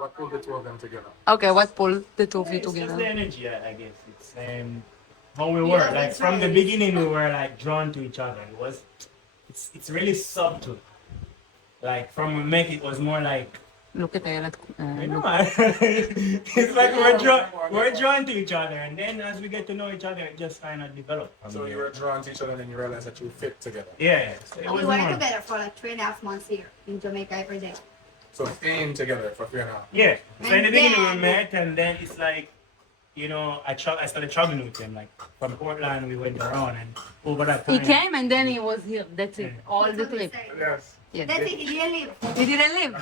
what pulled the two of them together? Okay, what pulled the two of you It's just the together? energy, I guess. It's how we were. Yeah, Like that's from the right. beginning, we were like drawn to each other. It's really subtle. Like from we met, it was more like Look at הילד. you know, it's like we're drawn to each other, and then as we get to know each other, it just kind of developed. So you were drawn to each other and then you realized that you fit together. Yeah, so it We was were more. together for like 3.5 months here in Jamaica every day. So staying together for 3.5. Yeah. So in the And beginning we then- met, and then it's like, you know, I started traveling with him. Like from Portland, we went around, and over that He time. came and then he was here. That's it. All the That's what we trip. say. Yes. Yes. That's it, he didn't leave. He didn't leave.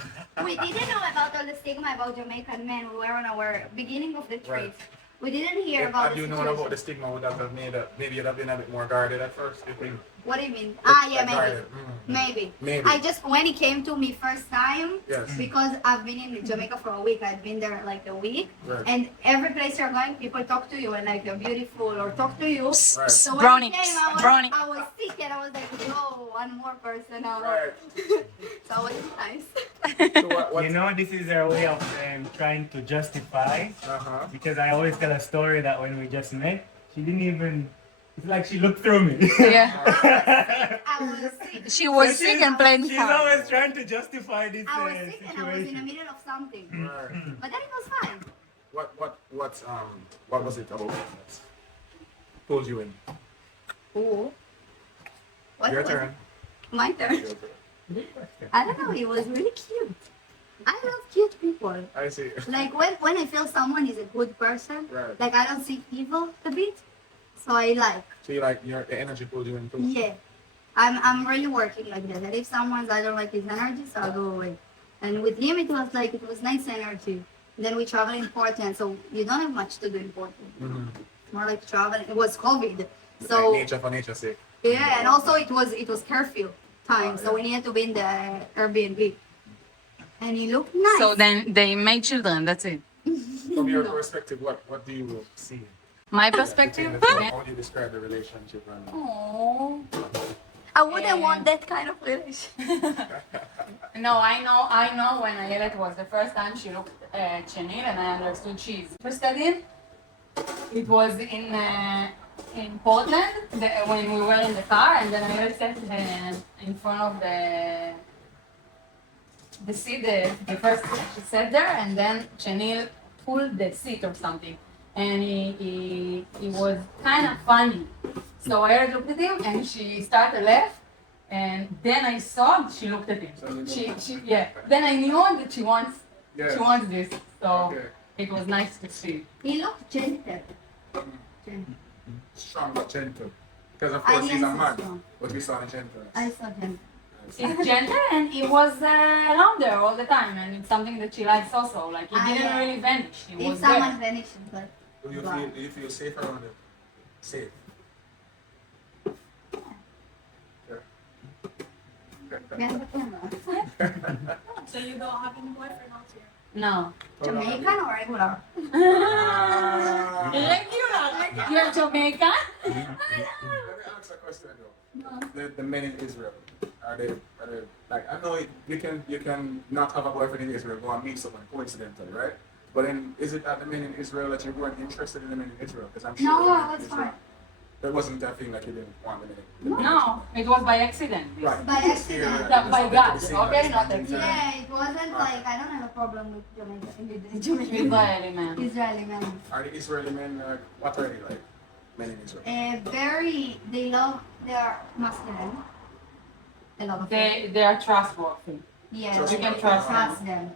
We didn't know about all the stigma about Jamaican men. We were on our beginning of the trip. Right. We didn't hear If about had the you known about the situation. stigma, would that have made maybe you'd have been a bit more guarded at first? You think? What do you mean? Ah, yeah, maybe. Guarded. Maybe. Maybe. I just, when he came to me first time, Yes. because I've been in Jamaica for a week, I've been there like a week, Right. and every place you're going, people talk to you and like you're beautiful or talk to you. Right. So when Brownie. he came, Brownie. I was sick and I was like, yo, one more person out. Right. So it was nice. So what You know, this is their way of trying to justify. uh-huh. Because I always tell a story that when we just met, she didn't even. It's like she looked through me. Yeah. I was sick. She was So sick and playing She's hard. always trying to justify this I was sick and I was in the situation. middle of something. Right. But then it was fine. What was it about that pulled you in? Ooh. What Your was turn. My turn. I don't know, it was really cute. I love cute people. I see. Like when I feel someone is a good person, Right. like I don't see evil a bit. So I like, So you like the energy pulled you in too? yeah. I'm really working like that. And if someone's I don't like his energy, so I'll go away. And with him it was like it was nice energy. Then we travel in Portland, so you don't have much to do in Portland. Mm-hmm. It's more like traveling. It was COVID. Like So nature for nature's sake. yeah, and also it was curfew time, so we needed to be in the Airbnb. And he looked nice. So then they made children. That's it. From your perspective, what do you see? My perspective. How would you describe the relationship right now? Oh. I wouldn't want that kind of relationship. No, I know when Ayelet was the first time she looked at Chenil and I understood she's interested in. It was in Portland when we were in the car and then Ayelet sat in front of the seat, the first she sat there and then Chenil pulled the seat or something and he was kind of funny. So I looked at him and she started to laugh. And then I saw she looked at him. Yeah. Then I knew that she wants Yes. this. So Okay. it was nice to see. He looked gentle. Gentle. Strong but gentle. Because of I course he's a guess man. it's strong. But we saw the gentleness. I saw him. He's gentle and he was around there all the time, and it's something that she likes also. Like he didn't yeah. really vanish. He If was someone there. vanishes, but Do you feel safe around him? Safe. yeah, the camera. So you don't have any boyfriend out here? No. Jamaican or regular? Regular. You're Jamaican? Let me ask a question though. The men in Israel, are they like I know you can not have a boyfriend in Israel, go and meet someone coincidentally, right? But then is it that the men in Israel that you weren't interested in the men in Israel? Because I'm sure No, the men in that's Israel- fine. That wasn't that thing that you didn't want the men in. No, it was by accident. Right. By accident. Yeah, by God, okay, not accident. Yeah, it wasn't like I don't have a problem with Jamaican. Israeli man. Israeli men. Are the Israeli men what are they like? Men in Israel. They are masculine. A lot of them. They are trustworthy. Yeah, So you you can trust them.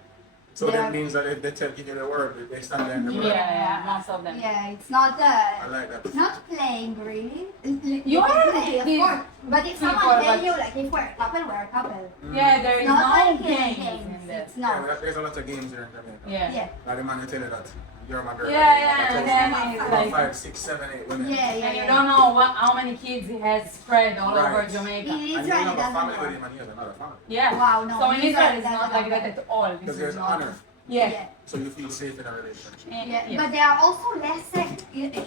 So they that are- means that if they tell you the word, they stand there in the word. Yeah, most of them. Yeah, it's not I like that. not playing really. You can are play, of the- course. But if people, someone tell but- you like if we're a couple, we're a couple. Yeah, there is Not no like games games. in this. It's Yeah, not. there's a lot of games here in Jamaica. Yeah. Yeah. Like the man will tell you that you're my girl. Yeah, and then it's About like, 5, 6, 7, 8 women. Yeah, yeah, and you yeah. don't know how many kids he has spread all over Right. Jamaica. In And you Israel, have it a doesn't family with work. him and he has another family. Yeah. Wow, no. So in Israel, it's doesn't not like that work. at all. This Because is there's not. honor. Yeah. So you feel safe in a relationship. Yeah, but they are also less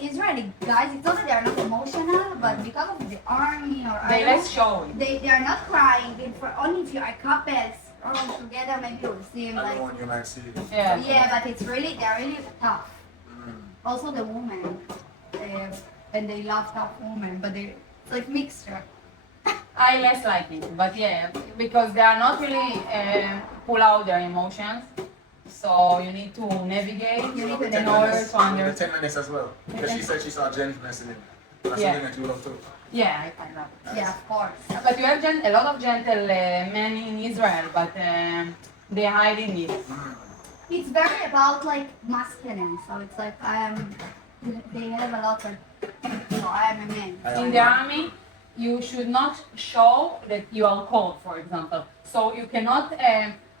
Israeli guys. It's not that they are not emotional, but because of the army or They less showy. they are not crying. Only if you are couples oh, together maybe it will seem like, Alone, you might see. Yeah. yeah, but they're really tough. Mm. Also the women, and they love tough women, but it's like mixture. I less like it, but yeah, because they are not really pull out their emotions. So you need to navigate You need to in order Tenderness. to The understand. tenderness as well. Because she said she saw gentleness in him. That's Yeah. something that you love too. Yeah, I find that. Yeah, of course. But you have a lot of gentle men in Israel, but they hiding it. Mm. It's very about like masculine, so it's like they have a lot of, I am a man. In the army, you should not show that you are cold, for example. So you cannot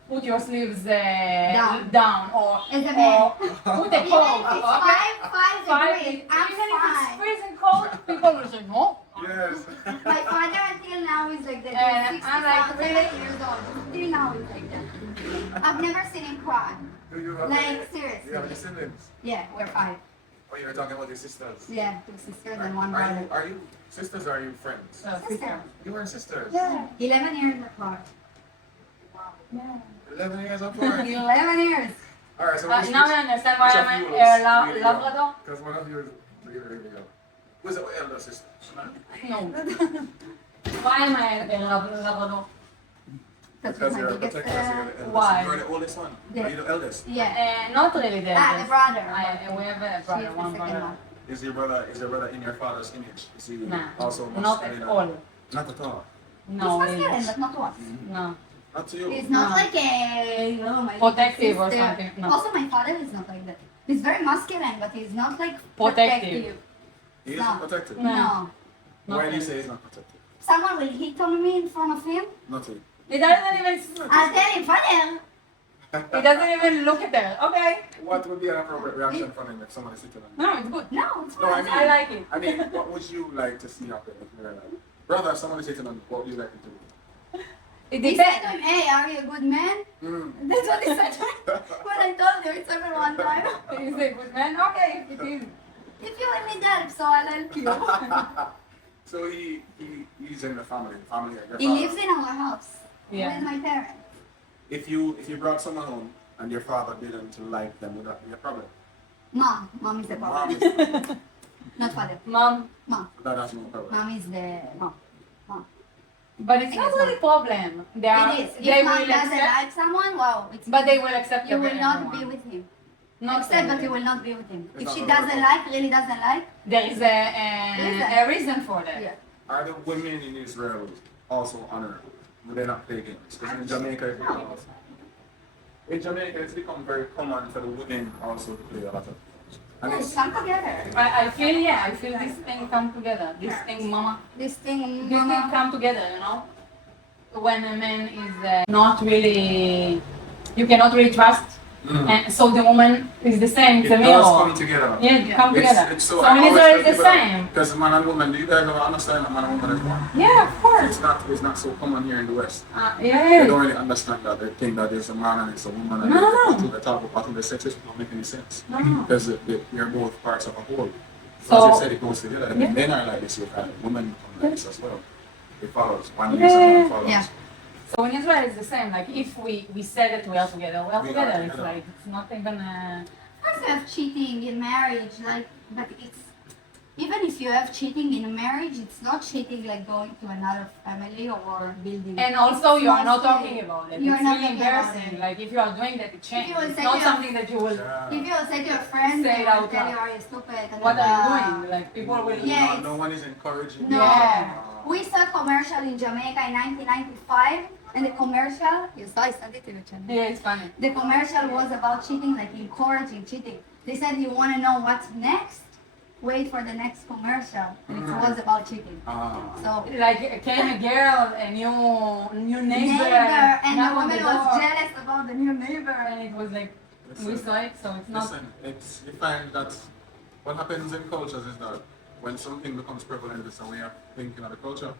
put your sleeves down or, As a man. put a Even coat. if it's five degrees, I'm Even if it's fine. freezing cold, people will say no. Yes. My father until now is like that. And He's 60 I'm like, something years old. Until now he's like that. I've never seen him cry. Do you have Like Do you have seriously. any siblings? Yeah, we're 5. Oh, you were talking about your sisters. Yeah, 2 sisters and 1 Are brother. you sisters or are you friends? Sister. You were sisters. Yeah, 11 years apart. Yeah. 11 years apart. 11 years. Alright, so Now I understand why which I'm of you a was really Labrador. young? Because one of you is really young. Who's the elder sister? No. Why am I a Labrador? Because you're a biggest, protector, so you're the eldest. why? You're the oldest one. Yeah. Are you the eldest? Yeah. Not really the The eldest. brother. We have a She's brother, the one second brother. one. Is your brother in your father's image? Is he Nah, also not masculine? at all. Not at all. No, He's masculine, he's- but not to us. no. Not to you. He's not No. like a my Protective or sister. something, no. Also, my father is not like that. He's very masculine, but he's not like Protective. He No. isn't protected. No. No. Not Why do you really. say he's not protected? Someone will hit on me in front of him. Not he. He doesn't even. I'll tell him, father. He doesn't even look at her. Okay. What would be an appropriate reaction from him if someone is sitting on him? No, it's good. No, it's No, I fine. mean, I like it. I mean, what would you like to see happen if you're like, brother, if someone is sitting on you, what would you like to do? It He said to depends. him, hey, are you a good man? Mm. That's what he said to me. When I told him, it's happened one time. He's a good man. Okay, it is. If you will need help, so I'll help you. So he's in the family. Your He father. lives in our house. Yeah. With my parents. If you brought someone home and your father didn't like them, would that be a problem? Mom is the Mom problem. is Not father. Mom. Mom. that's no problem. Mom is the mom. But it's not really a problem. They are, It is. they If mom will doesn't accept, like someone, wow, it's but they will accept you will everyone. not be with him. Not Accept, but really. you will not be with him. It's If not she gonna work doesn't out. like, really doesn't like, There is a reason for that. yeah. Are the women in Israel also honored? Would they not play games? Because in Jamaica, it's become very common for the women also to play a lot of games. And Oh, it's, come together. I feel this thing come together. This thing, mama. This thing, This thing come together, you know? When a man is not really, you cannot really trust. And so the woman is the same, it's it a does mirror. come together. Yeah, come together. It's So I in always Israel tell it's the people that, same. because man and woman, do you guys ever understand that man and woman is one? Yeah, of course. It's not so common here in the West. They Yeah. don't really understand that. They think that it's a man and it's a woman. And No. they talk about the sexes don't make any sense. No. Because they're both parts of a whole. So, So- as you said, it goes together. Yeah. Men are like this, women become like this as well. It follows. One Yeah. leads and one follows. Yeah. So in Israel it's the same. Like if we say that we are together, we are We are together. It's together. like it's not even. First you have cheating in marriage, like, but it's, even if you have cheating in a marriage, it's not cheating like going to another family or building. And also you are not Mostly, talking about it. you're It's not really talking about embarrassing. it. Like if you are doing that, it changes. will It's say not you have- something that you will. Yeah. If you say to your friends, Say they it will out tell loud. you, are you stupid? And What then, are you doing? Like people will. Yeah. No one is encouraging. No. Yeah. We saw a commercial in Jamaica in 1995, and the commercial, you saw, I sent it to the channel. Yeah, it's funny. The commercial was about cheating, like encouraging cheating. They said, you want to know what's next? Wait for the next commercial. And it was about cheating. So, Like came a girl, a new neighbor, and the knocked on woman door, was jealous about the new neighbor. and it was like we Listen. saw it, so it's not. Listen, you find that what happens in cultures is that when something becomes prevalent, it's a way of thinking of the culture.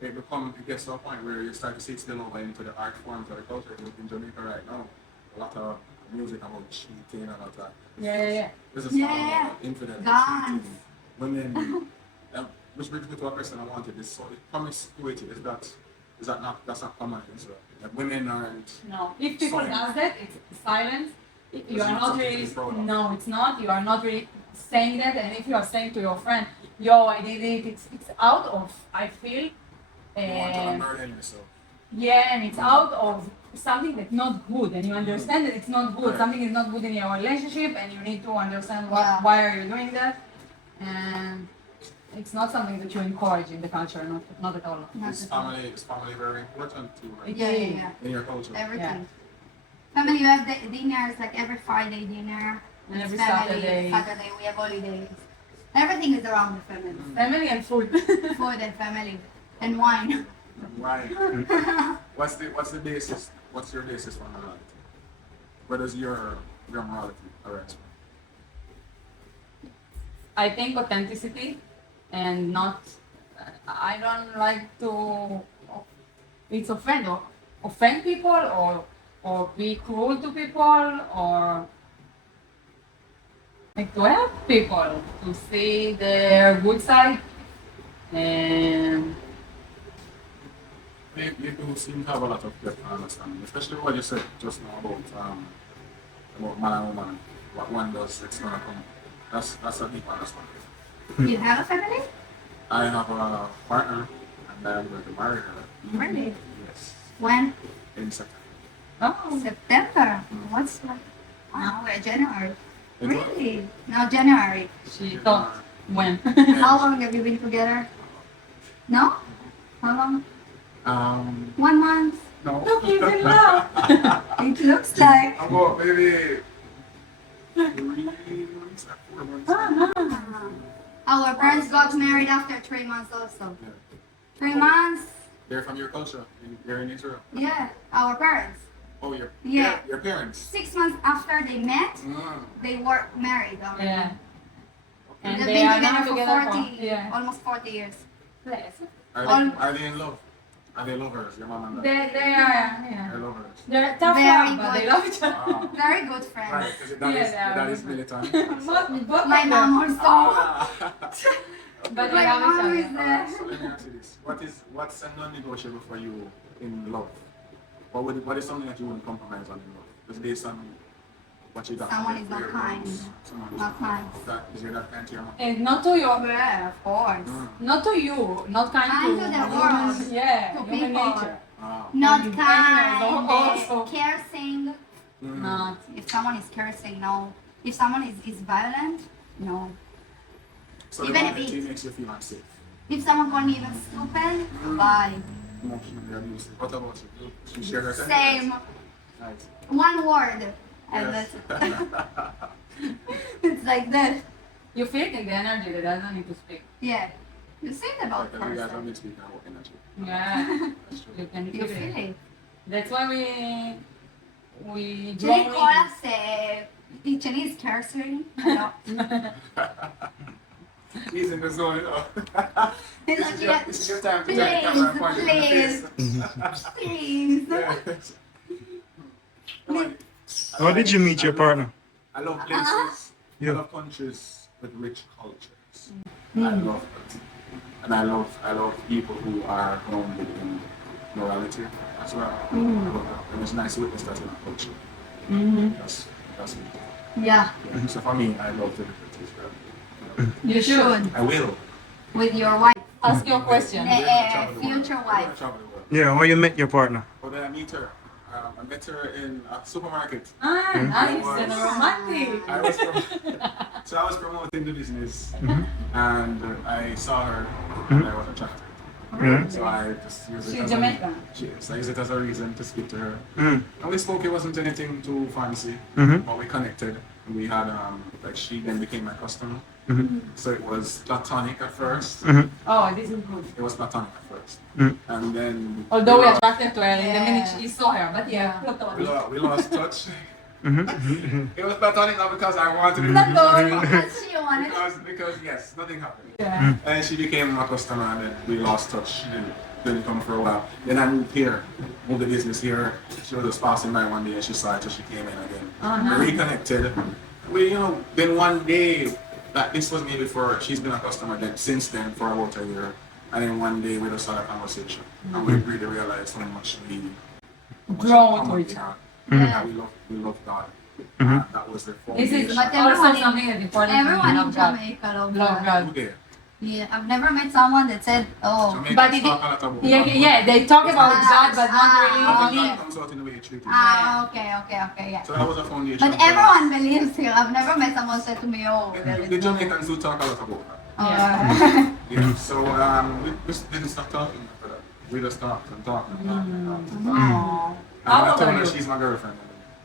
It gets to a point where you start to see it spill over into the art forms of the culture. In Jamaica right now, a lot of music about cheating and all that. Yeah. There's a song Yeah. about infidelity, Guns. cheating, women. Which brings me to a question I wanted. This so promiscuity is that Is that not, that's not common in Israel? Like women aren't, No, if people Silence. does that, it's silence. You It's are not not something to really. be proud of. No, it's not. You are not really saying that. And if you are saying to your friend, "Yo, I did it," it's out of. I feel. you want to Um, unburden yourself. yeah, and it's out of something that's not good, and you understand that it's not good. Right. Something is not good in your relationship, and you need to understand Yeah. why are you doing that. And it's not something that you encourage in the culture, not at all. Is family very important to Yeah. in your culture? Everything. Family, you have the dinners like every Friday dinner. And every family, Saturday. Saturday we have holidays. Everything is around the family. Family and food. Food and family. And wine. Right. What's the basis? What's your basis for morality? Where does your morality arise from? I think authenticity and not. I don't like to. It's offend people or be cruel to people or like to help people to see their good side and You do seem to have a lot of depth and understanding, especially what you said just now about man and woman. What one does, it's gonna come. That's a deep understanding. You have a family? I have a partner, and I'm going to marry her. Really? Yes, When? in September. oh September. What's like? Wow, we're January. In what? Really? No, January. she thought when. How long have you been together? No? How long? 1 month. No. Look, he's in love. It looks like. About maybe 3 months, 4 months. Our parents got married after 3 months also. Yeah. 3 months? They're from your culture. They're in Israel. Yeah, our parents. Oh, your Yeah. your parents. 6 months after they met, Mm. they were married already. Yeah. And They've they been are now together for together 40, for, yeah. almost 40 years. Are they in love? Are they lovers? Your mom and dad? They are, yeah. They're lovers. They're tough Very love, but they good. love each other. Ah. Very good friends. Right, because your dad is militant. Both My of mom them, also. Ah. but they My love mom each is other. there. So let me ask you this: what's a non-negotiable for you in love? What is something that you wouldn't compromise on in love? Just based on what you got. Someone is not kind. Someone is Not kind. Is your dad kind to your mom? And not to your, Yeah, of course. not to you, not kind Kind to to the world, yeah, to human people. nature. Ah. Not And kind. animals also. Cursing. Mm. Not. If someone is cursing, no. If someone is violent, no. So Even the if violence it's- makes you feel unsafe. If someone call me even stupid, bye. Emotionally abusive. What about you? You share her Same. Nice. One word. And Yes. it's like that. You feel it in the energy that doesn't need to speak. Yeah. You say it about Like, you guys are person. mixed speaking about energy. Yeah, That's true. you can You feel feel it. it. That's why we They draw call us in Chinese cursing. No. He's in the zone. It's This like, is yeah, this is your time to turn the camera and point it in the face. please. Yes. Come on. How did you meet your partner? I love places. Yeah. I love countries with rich cultures. I love it. And I love people who are grounded in morality as well. And it's nice to witness that in a culture. That's it. Yeah, So for me, I love the liberty as well. You should I will. with your wife, ask your question. future wife. Yeah, how you met your partner? But then I meet her. I met her in a supermarket. Ah, nice and romantic. I was so I was promoting the business, and I saw her, and I was attracted. Yeah. So I just used it She's as Jamaican. I used it as a reason to speak to her. Mm. And we spoke. It wasn't anything too fancy, Mhm. but we connected. We had like she then became my customer. Mhm. So it was platonic at first. Mhm. Oh, this is good. It was platonic at first, Mm. and then Although we lost- attracted to her in the minute Yeah. you saw her, but yeah, we, platonic. we lost touch. Mhm. It was platonic not because I wanted it. Platonic. But she wanted. Because yes, nothing happened. Yeah. And she became a customer, and then we lost touch. She didn't come for a while. Then I moved here, moved the business here. She was just passing by one day, and she saw it, so she came in again. Oh, We nice. reconnected. We, then one day, this was maybe for, she's been a customer then since then for about a year. And then one day we just had a conversation, and we really realized how much we Grown to each other. and we love God. That was the This foundation. is But also everyone in- something that's important. Everyone in Love God. Jamaica love Love God. God. Okay. Yeah, I've never met someone that said, oh, Jamaicans But it- talk a lot about Yeah, God, yeah, they talk about God, but not but really God believe. comes out in the way you treat it. okay, yeah. So that was a foundation. But for us. everyone believes here. I've never met someone said to me, oh, there The is Jamaicans do talk a lot about that. Oh, Yeah. So we just didn't stop talking after that. We just talked and talked and talked and talked. And Aww. I How old told are her you? she's my girlfriend.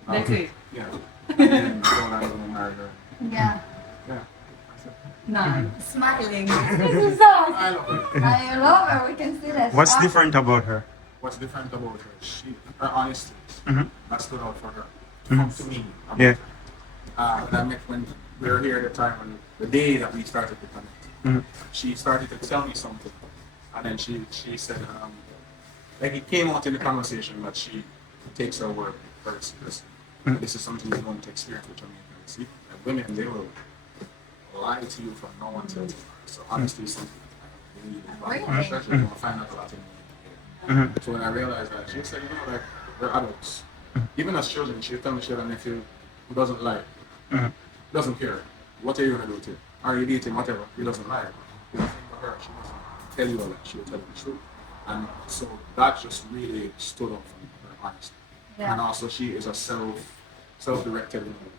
That's it. Yeah. And then I told her I was gonna marry her. yeah. Yeah. Nice. Smiling. This is so. I love her. I love her. We can see that. What's different about her? What's different about her? Her honesty. Mhm. That stood out for her. Mhm. To me. Yeah. When I met when we were here at the time when the day that we started to connect. Mhm. She started to tell me something, and then she said, like it came out in the conversation that she takes her word very seriously. This is something you're going to experience with Jamaicans. See, like women, they will lie to you for no one tells you. So honesty is something we need. Really? Especially when I find out a lot in Mhm. So when I realized that, she said, you know, like we're adults. Even as children, she tell me she had a nephew who doesn't lie, Mhm. doesn't care. What are you gonna do to him? Are you dating, whatever? He doesn't lie. You know, for her, she doesn't tell you all that. She'll tell you the truth. And so that just really stood up for me, her honesty. Yeah. And also she is a self-directed woman.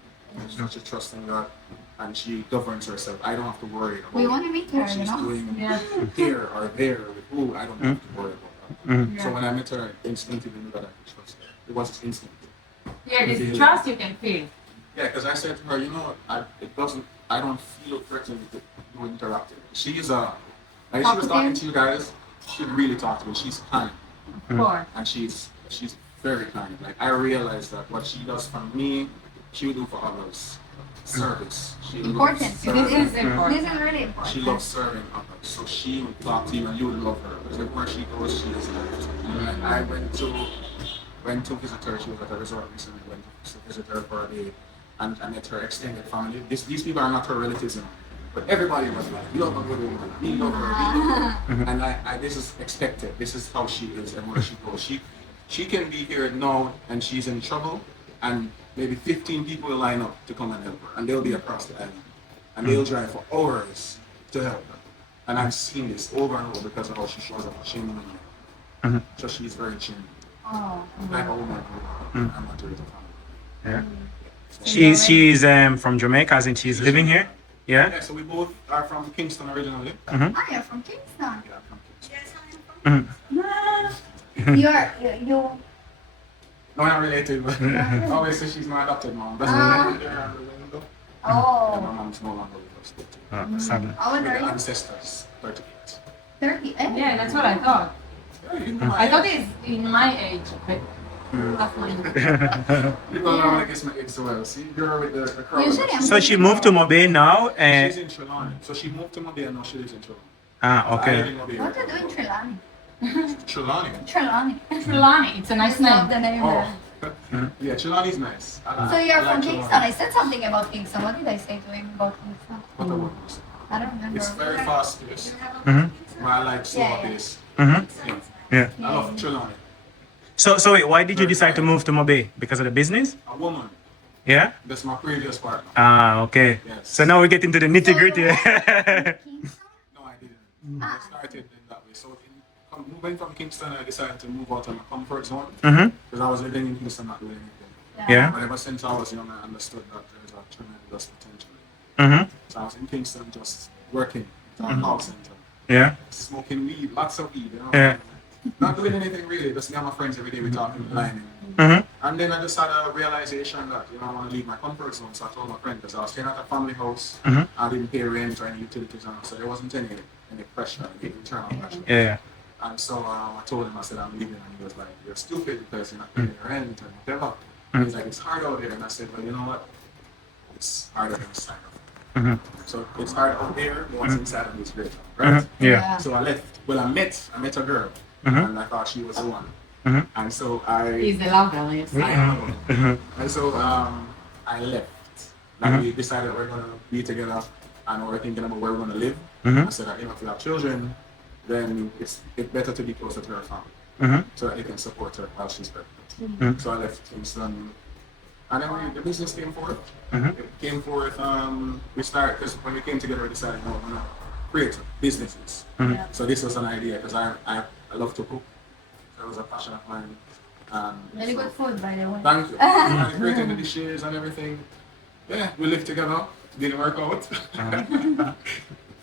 She's such a trusting God, and she governs herself. I don't have to worry about We want to meet her, what you she's know? doing Yeah. here or there with who. I don't have to worry about that. Mhm. So when I met her, I instinctively knew that I could trust her. It was just instinct. Yeah, this trust you can feel. Yeah, because I said to her, you know, I don't feel threatened with you interacting. She is like she was talking to you guys, she'd really talk to me. She's kind, Of course. and she's very kind. Like I realized that what she does for me, she will do for others. Service. She loves Important. serving. This is important. This is really important. She loves serving others, so she would talk to you and you would love her. Because everywhere she goes, she is loved. And I went to visit her. She was at a resort recently. Went to visit her for a day, and I met her extended family. These people are not her relatives, you know, but everybody was like, "You love a good woman. We love her. We love her." And I this is expected. This is how she is everywhere she goes. She can be here now and she's in trouble, and maybe 15 people will line up to come and help her, and they'll be across the island, and they'll drive for hours to help her. And I've seen this over and over because of how she shows up. She so she's very genuine. Oh. Like a woman who I want to raise a family. Yeah. She's from Jamaica, as in she's living here. Yeah. Yeah, so we both are from Kingston originally. Ah, you're from Kingston. Yeah, from Kingston. Yes, I am from You. No, not related, but I always say she's my adopted mom. That's Ah. the there on the window. Yeah, my Oh. mom's no longer with us. Oh, sadly. How old With are the you? ancestors, 38. 30. Eh? Yeah, that's what I thought. Yeah, you know my I thought it's in my age, but that's mine. You don't know how I guess my age so well. See, you're with the crowd. Usually I'm- So she moved to Montego Bay now, She's and in Trelawney. So she moved to Mobile and now she lives in Trelawney. ah, I live okay. in Mobile. What do you do in Trelawney? Trelawney? Trelawney. Trelawney, it's a nice Love name. the name. Oh. Yeah, Trelawney's nice. So you're from like Kingston. Trelawney. I said something about Kingston. What did I say to him about Kingston? What the word was? I don't remember. It's very fast paced. Mhm. I like slower Yeah, yeah. pace. Mhm. Yeah. Yeah. I love Trelawney. So wait, why did you decide to move to Montego Bay? Because of the business? A woman. Yeah. That's my previous partner. Ah, okay. Yes. So now we get into the nitty gritty. Kingston? No, I didn't. I started in that way. So moving from Kingston, I decided to move out of my comfort zone Mhm. because I was living in Kingston, not doing anything. Yeah. But ever since I was young, I understood that there's a tremendous potential. Mhm. So I was in Kingston just working at a call center, Yeah. smoking weed, lots of weed, you know. Yeah. Not doing anything really, just me and my friends every day we talking, lining. Mhm. And then I just had a realization that, you know, I want to leave my comfort zone. So I told my friend, because I was staying at a family house, Mhm. I didn't pay rent or any utilities, and so there wasn't any pressure, any internal pressure. Yeah. And so I told him, I said, I'm leaving. And he was like, you're stupid because you're not paying your rent and whatever. He's like, it's hard out there. And I said, well, you know what? It's harder than inside of me. Mhm. So it's hard out there, but what's inside of me is great. Right? Mhm. Yeah. So I left. Well, I met a girl, Mhm. and I thought she was the one. Mhm. And so I He's the lover, yes. Mhm. and so I left. Like we decided we're gonna be together and we're thinking about where we're gonna live. Mhm. I said that, you know, if we have children, then it's better to be closer to her family Mhm. so that they can support her while she's pregnant. Mhm. So I left Kingston, and then the business came forth. Mhm. It came forth. We started because when we came together, we decided no, we're gonna create businesses. Mhm. Yeah. So this was an idea because I love to cook. So it was a passion of mine. Very good food, by the way. Thank you. I created the dishes and everything. Yeah, we lived together. Didn't work out.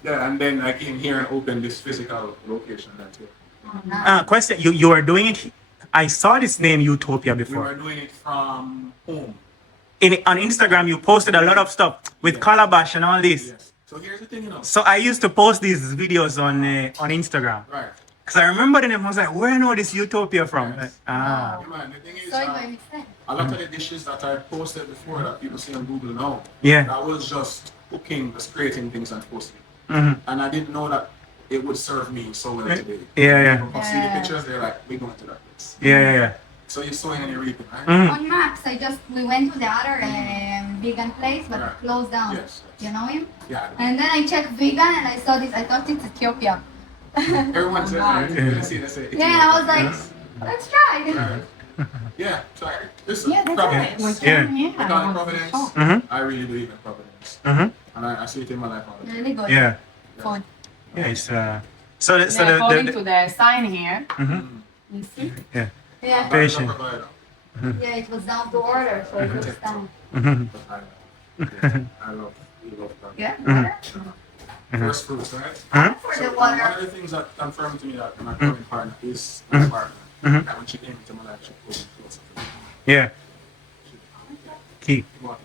Yeah, and then I came here and opened this physical location. That's it. Oh, nice. Question: you are doing it? I saw this name Utopia We before. were doing it from home. On Instagram, you posted a lot of stuff with Yes. calabash and all this. Yes. So here's the thing, you know. So I used to post these videos on Instagram Right. because I remember the name. I was like, where I know this Utopia from? Yes. Ah, Yeah, man, the thing is, Sorry by mistake. a lot of the dishes that I posted before that people see on Google now, Yeah. that was just cooking, just creating things and posting. Mhm. And I didn't know that it would serve me so well today. Yeah, yeah. People see the pictures, they're like, we're going to that place. Yeah. So you're sowing and you're reaping, right? Mhm. On Maps, we went to the other vegan place, but it closed down. Yes. You know him? Yeah. And then I checked vegan and I saw this. I thought it's Ethiopia. Everyone says, Wow. they say, Yeah, and I was like, let's try. Right. Yeah, try it. Listen, Yeah, that's Providence. right. Yeah. We call it I was Providence. shocked. Mhm. I really believe in Providence. Mhm. And I see it in my life all the time. Really good. Yeah. Food. Yeah. It's so Yeah, according to the sign here, Mhm. you see? Yeah. Yeah. Patient. Yeah, it was down to order, so it was done. Mhm. I love Providence. Yeah. Mhm. First fruits, right? Mhm. For So the one water. of the things that confirmed to me that my current partner is my partner. Mhm. That when she came into my life, she pulled me closer to me. Yeah. Key. What?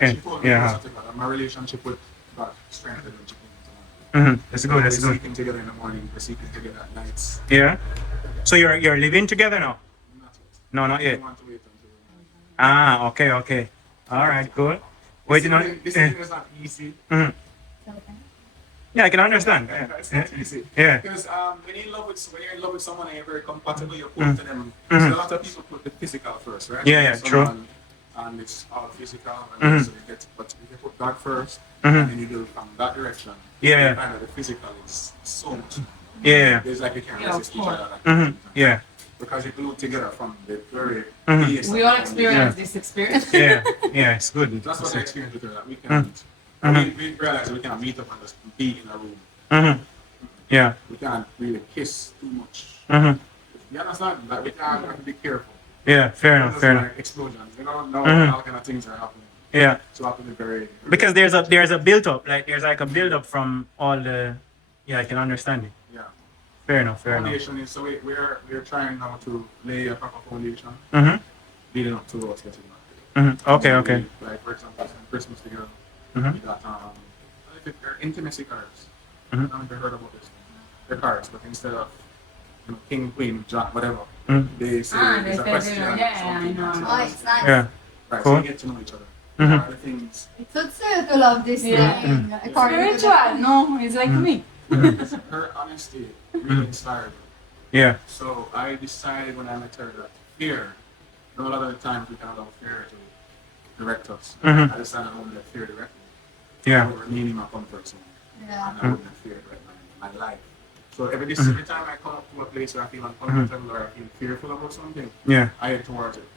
Yeah, She pulled me yeah. closer to God. And my relationship with God strengthened when she came into my life. Mhm. That's good. That's We're good. sleeping together in the morning, we're sleeping together at nights. Yeah. So you're living together now? Not yet. No, not We yet. want to wait until we're married. Ah, okay. All right, good. Waiting on. This thing is not easy. Mhm. Yeah, I can understand. It's not easy. Yeah. Because when you're in love with someone and you're very compatible, you put to them. So a lot of people put the physical first, right? Yeah, true. Someone, and it's all physical, and Mhm. so you get. But if you put God first, Mhm. and then you build from that direction, Yeah. you find that the physical is so much. Yeah. It's like you can't Yeah, of resist each course. other. Like Mhm. Yeah. Because you glued together from the very Mhm. base. We of all the experience foundation. this experience. Yeah. It's good. That's what I experienced with her. That we can Mhm. meet. Mhm. We realized we can't meet up and just be in a room. Mhm. Yeah. We can't really kiss too much. Mhm. You understand? Like we can't have to be careful. Yeah. Fair enough. Because Fair like enough. explosions. You don't know Mhm. all kind of things are happening. Yeah. So I have to be very. Because there's a build up. Like there's like a build up from all the. Yeah, I can understand it. Yeah. Fair enough. Foundation is so we're trying now to lay a proper foundation Mhm. leading up to us getting married. Mhm. Okay. Like for example, some Christmas together. Mhm. We got they're intimacy cards. Mhm. I don't know if you heard about this. They're cards, but instead of king, queen, jack, whatever, Mhm. they say They it's a say question. zero. Yeah, something, I know. Oh, it's nice. Yeah. Right, Cool. so you get to know each other. Mhm. Other things. It suits you to love this Yeah. thing. according to the- Spiritual, no, it's like me. Her honesty really inspired me. Yeah. So I decided when I met her that fear, you know, a lot of the times we can allow fear to direct us. Mhm. I decided I wouldn't let fear direct me. I Yeah. would remain in my comfort zone. Yeah. And I wouldn't let fear direct my life. So every time I come up to a place where I feel uncomfortable or I feel fearful about something, Yeah. I head towards it.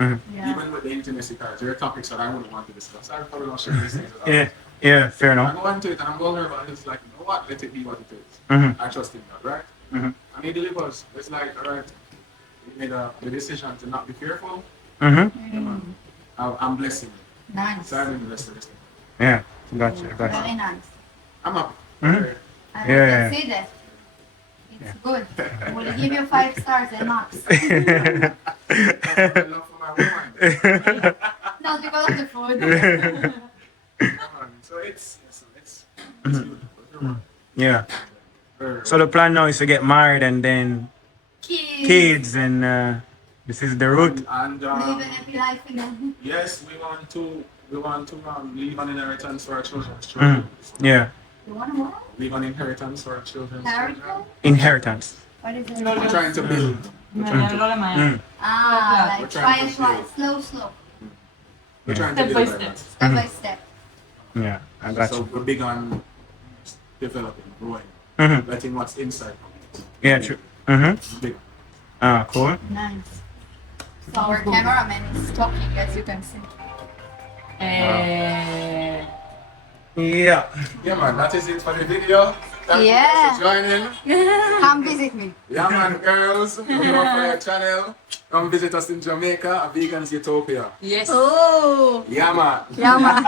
Yeah. Even with the intimacy cards, there are topics that I wouldn't want to discuss. I probably don't share these things with Yeah. others. Yeah. Fair I enough. go into it and I'm vulnerable and it's like, you know what, let it be what it is. Mhm. I trust in God, right? Mhm. And he delivers. It's like, all right, you made the decision to not be fearful. Mhm. I'm blessing you. Nice. So I've been blessed with this. Yeah. Gotcha. Very nice. I'm happy. Mhm. I Yeah. can see that. It's good. We'll give you 5 stars and max. I love for my woman. Not because of the food. So it's beautiful. Yeah. Very- So the plan now is to get married and then kids, and this is the route. And Live a happy life in them. yes, we want to leave an inheritance for our children's Mhm. children. Yeah. You want to what? Leave an inheritance for our children's children. Inheritance? Inheritance. What is it? We're trying to build. Mm. Ah, We're like trying to try, build. slow. We're trying Step to by build step. that. Step by step. Yeah. I got So you. we're big on developing, growing, Mm-hmm. letting what's inside come out. Yeah, true. Mm-hmm. Big. Ah, cool. Nice. So our cameraman is talking, as you can see. Eh, Yeah. Yeah, man, that is it for the video. Thank you Yeah. guys for joining. Come visit me. Yeah, man, girls, look out for your channel. Come visit us in Jamaica, a Vegan's Utopia. yes. Oh, Yeah, man. yeah, man.